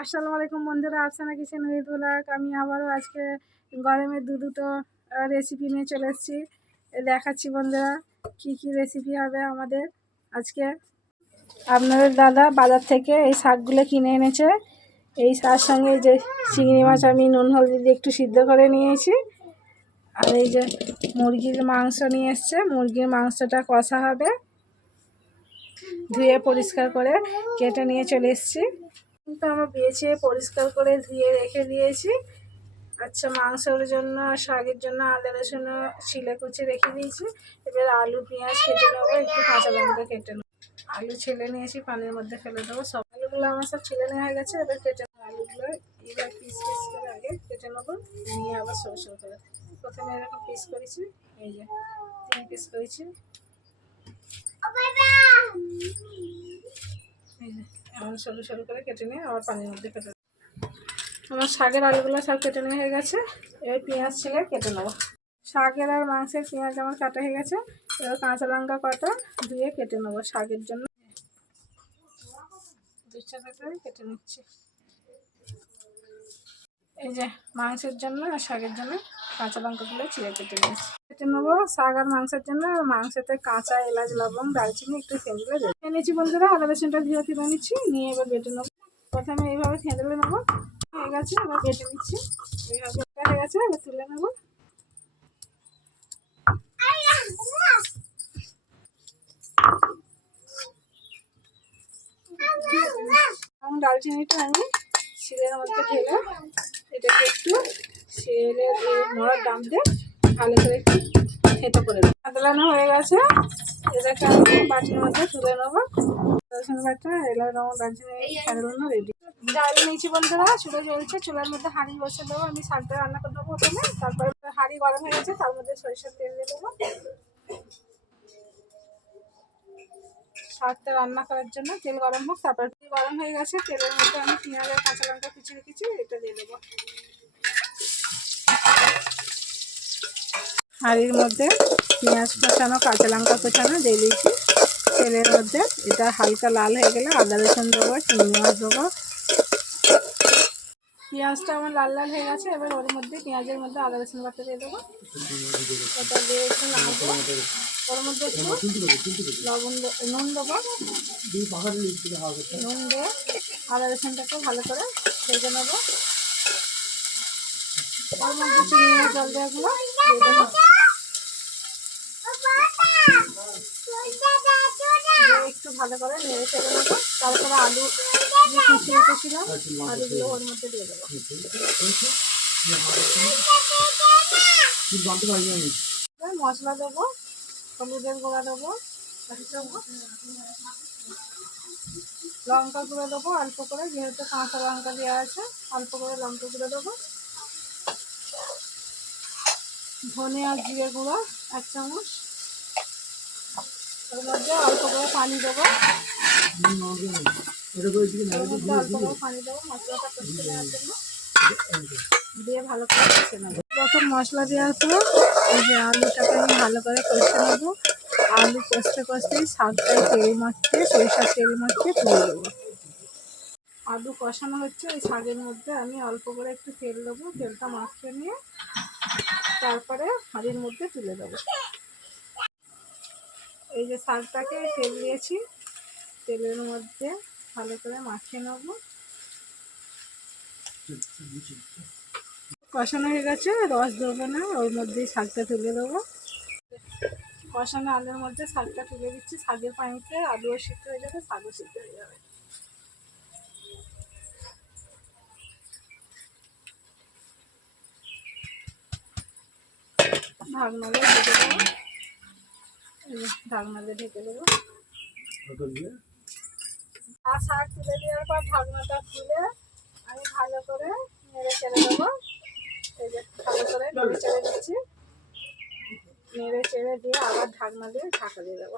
আসসালামু আলাইকুম বন্ধুরা, আফসানা কিচেন উইথ ব্লগ। আমি আবারও আজকে গরমের দুটো রেসিপি নিয়ে চলে এসেছি। দেখাচ্ছি বন্ধুরা কি কি রেসিপি হবে আমাদের আজকে। আপনাদের দাদা বাজার থেকে এই শাকগুলো কিনে এনেছে। এই শাকের সঙ্গে যে চিংড়ি মাছ আমি নুন হলদি দিয়ে একটু সিদ্ধ করে নিয়েছি। আর এই যে মুরগির মাংস নিয়ে এসছে, মুরগির মাংসটা কষা হবে। ধুয়ে পরিষ্কার করে কেটে নিয়ে চলে এসেছি। কিন্তু আমার বেছে পরিষ্কার করে ধুয়ে রেখে দিয়েছি। আচ্ছা, মাংসের জন্য শাকের জন্য আদা রসুন ছিলে কুচি রেখে দিয়েছি। এবার আলু পেঁয়াজ কেটে নেবো, একটু কাঁচা লঙ্কা কেটে নেবো। আলু ছেলে নিয়েছি, পানির মধ্যে ফেলে দেবো। সব আলুগুলো আমার সব ছেলে নেওয়া হয়ে গেছে। এবার কেটে নেবো আলুগুলো। এবার পিস পিস করে আগে কেটে নেবো, নিয়ে আবার সরু সরু করে। প্রথমে এরকম পিস করেছি, এই যে 3 পিস করেছি। এই যে এমন সরু সরু করে কেটে নিয়ে আবার পানির মধ্যে ফেলে। আমার শাকের আলুগুলো সব কেটে নেওয়া হয়ে গেছে। এবার পেঁয়াজ ছিলে কেটে নেবো। শাকের আর মাংসের পেঁয়াজ আমার কাটা হয়ে গেছে। এবার কাঁচা লঙ্কা কটা ধুয়ে কেটে নেবো। শাকের জন্য 2 চামচ করে কেটে নিচ্ছি। এই যে মাংসের জন্য আর শাকের জন্য কাঁচা লঙ্কাগুলো ছিঁড়ে কেটে নিচ্ছি। কেটে নেবো শাক আর মাংসের জন্য। মাংসতে কাঁচা এলাচ লবঙ্গ দারচিনি একটু থেঁতলে বেটে নিচ্ছি বন্ধুরা। আদা রসুনটা ধুয়ে তুলে নিচ্ছি, নিয়ে এবার বেটে নেবো। প্রথমে এইভাবে থেঁতলে নেবো। হয়ে গেছে, এবার বেটে নিচ্ছি। এইভাবে হয়ে গেছে, এবার তুলে নেবো। দারচিনিটা আমি শিলের মধ্যে ঢেলে এটাকে একটু শিলের মরার দাম দিয়ে ভালো করে একটু থেতো করে নেবো। আদলানো হয়ে গেছে, এটাকে আমি বাটির মধ্যে তুলে নেবো। রসুন বাটা এলাচ লবঙ্গ দারচিনি ফেটানো রেডি। ডাল নিয়েছি বন্ধুরা, চুলো জ্বলছে। চুলার মধ্যে হাঁড়ি বসে দেবো। আমি শাকটা রান্না করে দেবো প্রথমে। তারপরে হাঁড়ি গরম হয়ে গেছে, তার মধ্যে সরিষার তেল দিয়ে দেবো। শাকটা রান্না করার জন্য তেল গরম হোক। তারপর গরম হয়ে গেছে, তেলের মধ্যে আমি পেঁয়াজ আর কাঁচা লঙ্কা কুচি রেখেছি, এটা দিয়ে দেবো। হাঁড়ির মধ্যে পেঁয়াজ কোচানো কাঁচা লঙ্কা কোচানো দিয়ে দিয়েছি তেলের মধ্যে। এটা হালকা লাল হয়ে গেলে আদা রসুন দেবো, চিংড়ি মাছ দেবো। পেঁয়াজটা আমার লাল লাল হয়ে গেছে। এবার ওর মধ্যে পেঁয়াজের মধ্যে আদা রসুন বাটা দিয়ে দেবো। ওটা দিয়ে একটু নাড়বো। ওর মধ্যে একটু লবণ নুন দেবো। নুন দিয়ে আদা রসুনটাকে ভালো করে ভেজে নেবো। ওর মধ্যে চিংড়ি মাছ জল দেওয়াগুলো দিয়ে দেবো। একটু ভালো করে নেড়ে চেড়ে নেবো। তারপরে আলু কুচিয়ে রেখেছিলাম, আলুগুলো ওর মধ্যে দিয়ে দেবো। মশলা দেবো, হলুদের গুঁড়া দেবো, লঙ্কা গুঁড়ো দেবো অল্প করে, যেহেতু কাঁচা লঙ্কা দেওয়া আছে অল্প করে লঙ্কা গুঁড়ো দেবো। ধনে আর জিরে গুঁড়ো 1 চামচ। ওর মধ্যে অল্প করে পানি দেবো। পানি দেবো মশলাটা কষতে দেওয়ার জন্য, দিয়ে ভালো করে কষে নেবো। প্রথম মশলা দেওয়ার পর এই যে আলুটাকে আমি ভালো করে কষে নেবো। আলু কষতে কষতেই শাকটাই তেল মাখতে, সরিষার তেল মাখতে তুলে দেবো। আলু কষানো হচ্ছে, ওই শাকের মধ্যে আমি অল্প করে একটু তেল দেবো। তেলটা মাখিয়ে নিয়ে তারপরে হাঁড়ির মধ্যে তুলে দেবো। এই যে শাকটাকে তেল দিয়েছি, তেলের মধ্যে ভালো করে মাখিয়ে নেবো। কষানো হয়ে গেছে, রস দেবো না, ওর মধ্যেই শাকটা তুলে দেবো। কষানো আলুর মধ্যে শাকটা তুলে দিচ্ছি। শাকের পানিতে আলুও সিদ্ধ হয়ে যাবে, শাকও সিদ্ধ হয়ে যাবে। ঢাকনা দিয়ে ঢেকে দেবো। ঢাকনা দিয়ে ঢেকে দেবো। আর শাক তুলে দেওয়ার পর ঢাকনাটা খুলে আমি ভালো করে নেড়ে চেড়ে দেবো। এই যে ভালো করে নেড়ে চেড়ে দিচ্ছি। নেড়ে চেড়ে দিয়ে আবার ঢাকনা দিয়ে ঢাকা দিয়ে দেবো।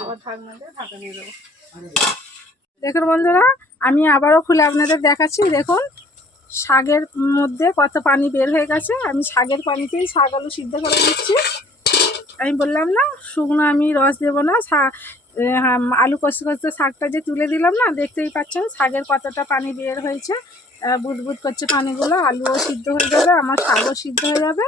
আবার ঢাকনা দিয়ে ঢাকা দিয়ে দেবো। দেখুন বন্ধুরা, আমি আবারও খুলে আপনাদের দেখাচ্ছি। দেখুন শাকের মধ্যে কত পানি বের হয়ে গেছে। আমি শাকের পানিতেই শাক আলু সিদ্ধ করে দিচ্ছি। আমি বললাম না শুকনো আমি রস দেবো না, আলু কষতে কষতে শাকটা যে তুলে দিলাম না, দেখতেই পাচ্ছেন শাকের কতটা পানি বের হয়েছে, বুদবুদ করছে পানিগুলো। আলুও সিদ্ধ হয়ে যাবে, আমার শাকও সিদ্ধ হয়ে যাবে।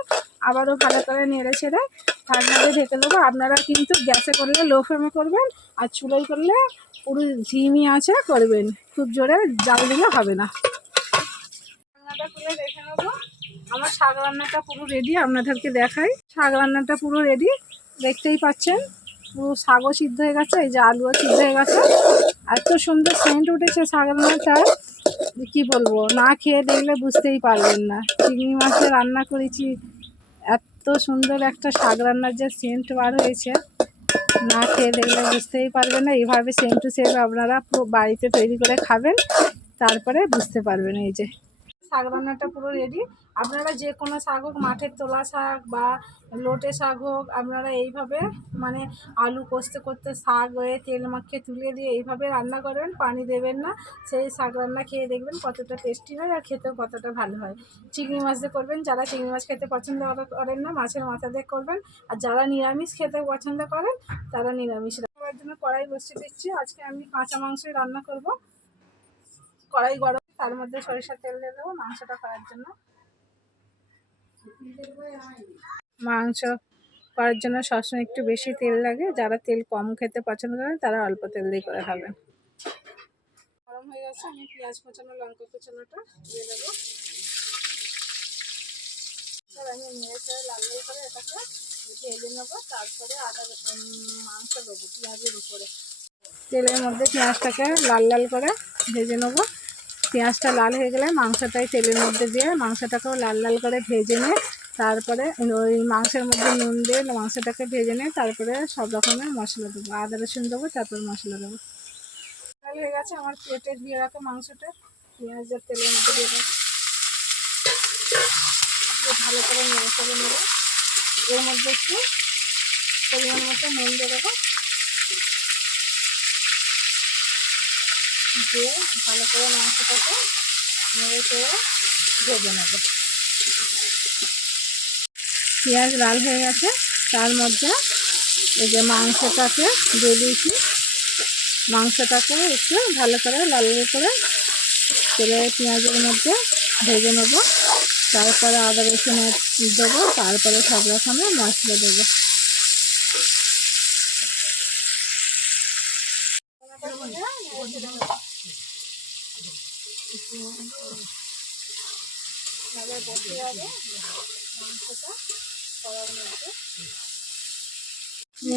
আবারও ভালো করে নেড়ে ছেড়ে ঢাকনাতে ঢেকে দেবো। আপনারা কিন্তু গ্যাসে করলে লো ফ্লেমে করবেন, আর চুলোয় করলে পুরো ঝিমি আছে করবেন, খুব জোরে জাল দিলে হবে না। রান্নাটা খুলে দেখে নেবো। আমার শাক রান্নাটা পুরো রেডি, আপনাদেরকে দেখাই। শাক রান্নাটা পুরো রেডি, দেখতেই পাচ্ছেন পুরো শাকও সিদ্ধ হয়ে গেছে, এই যে আলুও সিদ্ধ হয়ে গেছে। এত সুন্দর সেন্ট উঠেছে শাক রান্নাটা, কি বলবো, না খেয়ে দেখলে বুঝতেই পারবেন না। চিংড়ি মাছের রান্না করেছি, এত সুন্দর একটা শাক রান্নার যে সেন্ট বার হয়েছে, না খেয়ে দেখলে বুঝতেই পারবেন না। এইভাবে সেম টু সেম আপনারা বাড়িতে তৈরি করে খাবেন, তারপরে বুঝতে পারবেন। এই যে শাক রান্নাটা পুরো রেডি। আপনারা যে কোনো শাক হোক, মাঠের তোলা শাক বা লোটে শাক হোক, আপনারা এইভাবে মানে আলু কষতে করতে শাক হয়ে তেল মাখিয়ে তুলে দিয়ে এইভাবে রান্না করবেন, পানি দেবেন না। সেই শাক রান্না খেয়ে দেখবেন কতটা টেস্টি হয়, আর খেতেও কতটা ভালো হয়। চিংড়ি মাছ দিয়ে করবেন, যারা চিংড়ি মাছ খেতে পছন্দ করেন না মাছের মাথা দিয়ে করবেন, আর যারা নিরামিষ খেতে পছন্দ করেন তারা নিরামিষ রান্নার জন্য কড়াই বসিয়ে দিচ্ছি। আজকে আমি কাঁচা মাংসই রান্না করব। কড়াই গরম, তার মধ্যে সরিষার তেল দিয়ে দেবো মাংসটা করার জন্য। মাংস করার জন্য সবসময় একটু বেশি তেল লাগে, যারা তেল কম খেতে পছন্দ করেন তারা অল্প তেল দিয়ে করে খাবেন। গরম হয়ে গেছে, আমি পেঁয়াজ কুচানো লঙ্কা কুচানোটা দিয়ে দেবো। আমি নেড়ে চেড়ে লাল লাল করে এটাকে ভেজে নেবো, তারপরে মাংস দেবো পেঁয়াজের উপরে। তেলের মধ্যে পেঁয়াজটাকে লাল লাল করে ভেজে নেবো। পেঁয়াজটা লাল হয়ে গেলে মাংসটাই তেলের মধ্যে দিয়ে মাংসটাকেও লাল লাল করে ভেজে নিয়ে, তারপরে ওই মাংসের মধ্যে নুন দিয়ে মাংসটাকে ভেজে নিয়ে তারপরে সব রকমের মশলা দেবো, আদা রসুন দেবো, তারপর মশলা দেবো। লাল হয়ে গেছে, আমার প্লেটে দিয়ে রাখো মাংসটা, পেঁয়াজের তেলের মধ্যে দিয়ে দেবো, ভালো করে নেড়ে চেড়ে নেবো। এর মধ্যে একটু পরিমাণ মতো নুন দিয়ে দেবো, দিয়ে ভালো করে মাংসটাকে নেড়ে চেড়ে ভেজে নেবো। পেঁয়াজ লাল হয়ে গেছে, তার মধ্যে এই যে মাংসটাকে দিয়ে দিয়েছি, মাংসটাকে একটু ভালো করে লাল লাল করে তেলে পেঁয়াজের মধ্যে ভেজে নেবো। তারপরে আদা রসুন দেবো, তারপরে সব রকমের মশলা দেবো।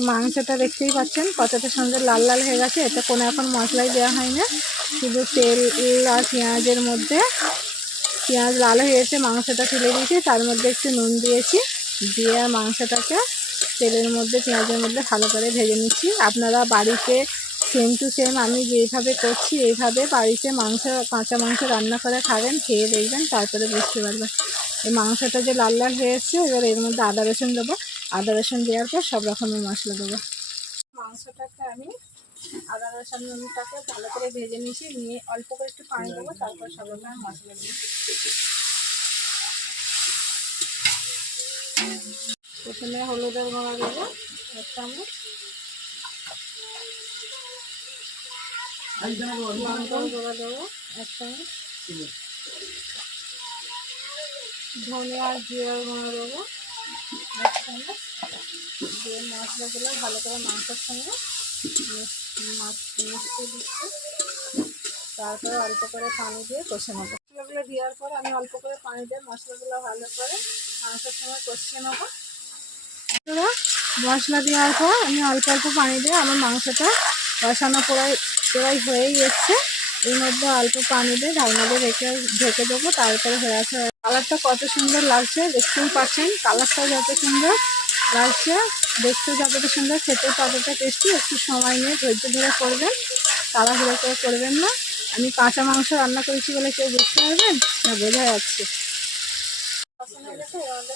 মাংসটা দেখতেই পাচ্ছেন কতটা সুন্দর লাল লাল হয়ে গেছে, এটা কোনো এখন মশলাই দেওয়া হয় না, শুধু তেল আর পেঁয়াজের মধ্যে। পেঁয়াজ লাল হয়ে গেছে, মাংসটা তুলে দিয়েছি, তার মধ্যে একটু নুন দিয়েছি, দিয়ে মাংসটাকে তেলের মধ্যে পেঁয়াজের মধ্যে ভালো করে ভেজে নিচ্ছি। আপনারা বাড়িতে সেম টু সেম আমি যেইভাবে করছি এইভাবে বাড়িতে কাঁচা মাংস রান্না করে খাবেন, খেয়ে দেখবেন, তারপরে বুঝতে পারবেন। এই মাংসটা যে লাল লাল হয়ে এসছে, এবার এর মধ্যে আদা রসুন দেবো, আদা রসুন দেওয়ার পর সব রকমের মশলা দেবো। মাংসটাকে আমি আদা রসুনটাকে ভালো করে ভেজে নিয়েছি, নিয়ে অল্প করে একটু পানি দেবো, তারপর সব রকমের মশলা দেবো। প্রথমে হলুদের গুঁড়া দেবো 1 চামচ, লঙ্কার গুঁড়া দেবো 1 চামচ, ধনে আর জিরার গুঁড়া দেবো 1 চামচ, দিয়ে মশলাগুলো ভালো করে মাংসের সঙ্গে মিশিয়ে দিচ্ছি। তারপরে অল্প করে পানি দিয়ে কষে নেবো। মশলাগুলো দেওয়ার পর আমি অল্প করে পানি দিয়ে মশলাগুলো ভালো করে মাংসের সঙ্গে কষিয়ে নেবো। মশলা দেওয়ার পর আমি অল্প অল্প পানি দিয়ে আমার মাংসটা কষানো প্রায় হয়েই এসছে। এর মধ্যে অল্প পানি দিয়ে ঢাকনা দিয়ে ঢেকে দেবো, তারপরে হয়ে আসে। কালারটা কত সুন্দর লাগছে দেখতেই পাচ্ছেন, কালারটাও যত সুন্দর লাগছে, দেখতেও যতটা সুন্দর, খেতেও ততটা টেস্টি। একটু সময় নিয়ে ধৈর্য ধরে করবেন, তাড়াহুড়ো করে করবেন না। আমি কাঁচা মাংস রান্না করেছি বলে কেউ বুঝতে পারবেন না, বোঝা যাচ্ছে।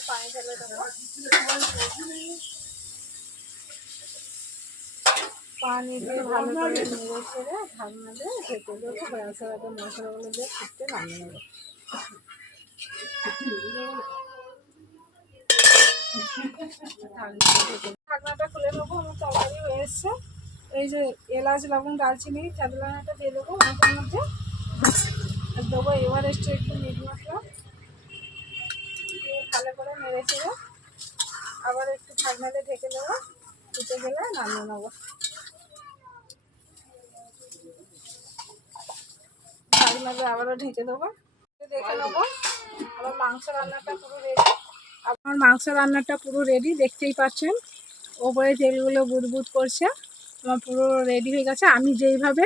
পানি ঢেলে দেবো, পানি দিয়ে ভালো করে নেড়ে ছেড়ে ঢাকনা দিয়ে ঢেকে দেবো। হয়ে আসার আগে মশলাগুলো দিয়ে ফুটতে নামিয়ে নেবো। ঢাকনাটা খুলে নেবো। আমার তরকারি হয়ে এসছে। এই যে এলাচ লবঙ্গ দারচিনি ছাদলানাটা দিয়ে দেবো মাছের মধ্যে, আর দেবো এভারেস্ট একটু মিট মশলা দিয়ে ভালো করে নেড়ে চেড়ে আবার একটু ঢাকনাতে ঢেকে দেবো। ফুটে গেলে নামিয়ে নেবো। ঢাকনাতে আবারও ঢেকে দেবো, দেখে নেবো। আমার মাংস রান্নাটা পুরো রেডি। আমার মাংস রান্নাটা পুরো রেডি, দেখতেই পাচ্ছেন ওপরে তেলগুলো বুদবুদ করছে। আমার পুরো রেডি হয়ে গেছে। আমি যেইভাবে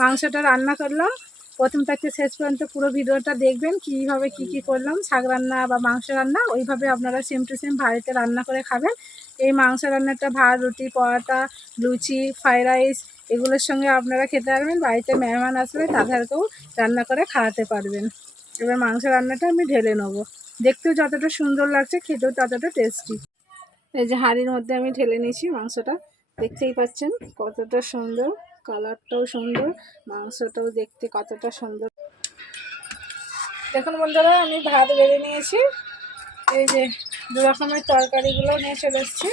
মাংসটা রান্না করলাম প্রথম থেকে শেষ পর্যন্ত পুরো ভিডিওটা দেখবেন, কীভাবে কী করলাম শাক রান্না বা মাংস রান্না, ওইভাবে আপনারা সেম টু সেম বাড়িতে রান্না করে খাবেন। এই মাংস রান্নাটা ভাত, রুটি, পরোটা, লুচি, ফ্রাইড রাইস এগুলোর সঙ্গে আপনারা খেতে পারবেন। বাড়িতে মেহমান আসলে তাদেরকেও রান্না করে খাওয়াতে পারবেন। এবার মাংস রান্নাটা আমি ঢেলে নেবো। দেখতেও যতটা সুন্দর লাগছে খেতেও ততটা টেস্টি। এই যে হাঁড়ির মধ্যে আমি ঢেলে নিয়েছি মাংসটা, দেখতেই পাচ্ছেন কতটা সুন্দর, কালারটাও সুন্দর, মাংসটাও দেখতে কতটা সুন্দর। দেখুন বন্ধুরা, আমি ভাত বেড়ে নিয়েছি। এই যে দু রকমের তরকারিগুলো নিয়ে চলে এসেছি।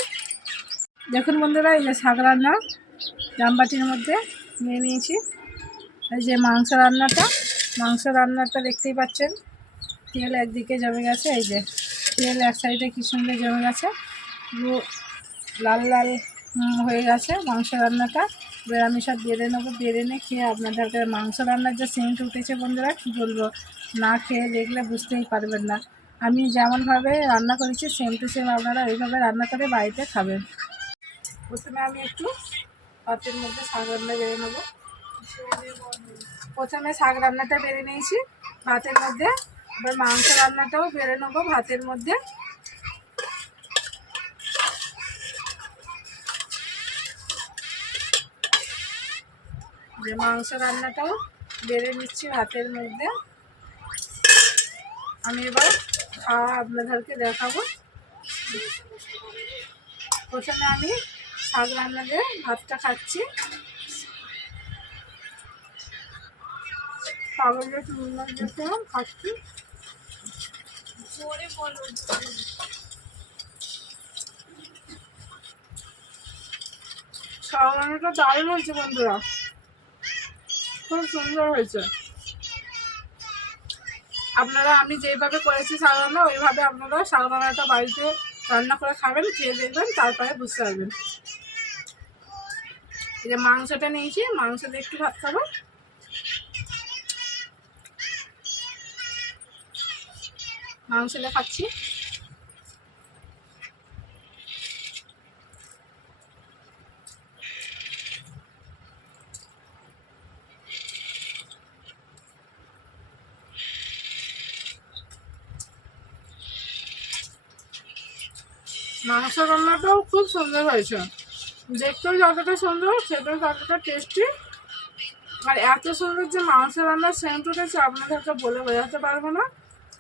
দেখুন বন্ধুরা, এই যে শাক রান্না জামবাটির মধ্যে নিয়ে নিয়েছি। এই যে মাংস রান্নাটা দেখতেই পাচ্ছেন তেল একদিকে জমে গেছে। এই যে তেল এক সাইডে কি সুন্দর জমে গেছে, পুরো লাল লাল হয়ে গেছে মাংস রান্নাটা। এবার আমি সব বেড়ে নেবো, বেড়ে নিয়ে খেয়ে আপনাদেরকে মাংস রান্নার যে সেন্ট উঠেছে বন্ধুরা কী বলবো, না খেয়ে দেখলে বুঝতেই পারবেন না। আমি যেমনভাবে রান্না করেছি সেম টু সেম আপনারা ওইভাবে রান্না করে বাড়িতে খাবেন। প্রথমে আমি একটু ভাতের মধ্যে শাক রান্না বেড়ে নেবো। প্রথমে শাক রান্নাটা বেড়ে নিয়েছি ভাতের মধ্যে, এবার মাংস রান্নাটাও বেড়ে নেবো ভাতের মধ্যে। যে মাংস রান্নাটাও বেড়ে নিচ্ছি ভাতের মধ্যে। আমি এবার খাওয়া আপনাদেরকে দেখাবো। প্রথমে আমি শাক রান্না দিয়ে ভাতটা খাচ্ছি। কাগজে সুন্দর দেখে খাচ্ছি। শাক রান্নাটা দারুণ হয়েছে বন্ধুরা, খুব সুন্দর হয়েছে। আপনারা আমি যেইভাবে করেছি শাক রান্না ওইভাবে আপনারা শাক রান্নাটা বাড়িতে রান্না করে খাবেন, খেয়ে দেখবেন, তারপরে বুঝতে পারবেন। এই যে মাংসটা নিয়েছি, মাংস দিয়ে একটু ভাত খাবো। মাংস দিয়ে খাচ্ছি। মাংস রান্নাটাও খুব সুন্দর হয়েছে, দেখতেও যতটা সুন্দর খেতেও ততটা টেস্টি। আর এত সুন্দর যে মাংস রান্নার সেন্ট উঠেছে আপনাদেরকে বলে বোঝাতে পারবো না।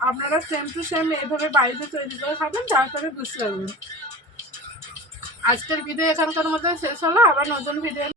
আপনারা সেম টু সেম এইভাবে বাড়িতে তৈরি করে খাবেন, তারপরে বুঝতে পারবেন। আজকের ভিডিও এখানকার মধ্যে শেষ হলো। আবার নতুন ভিডিও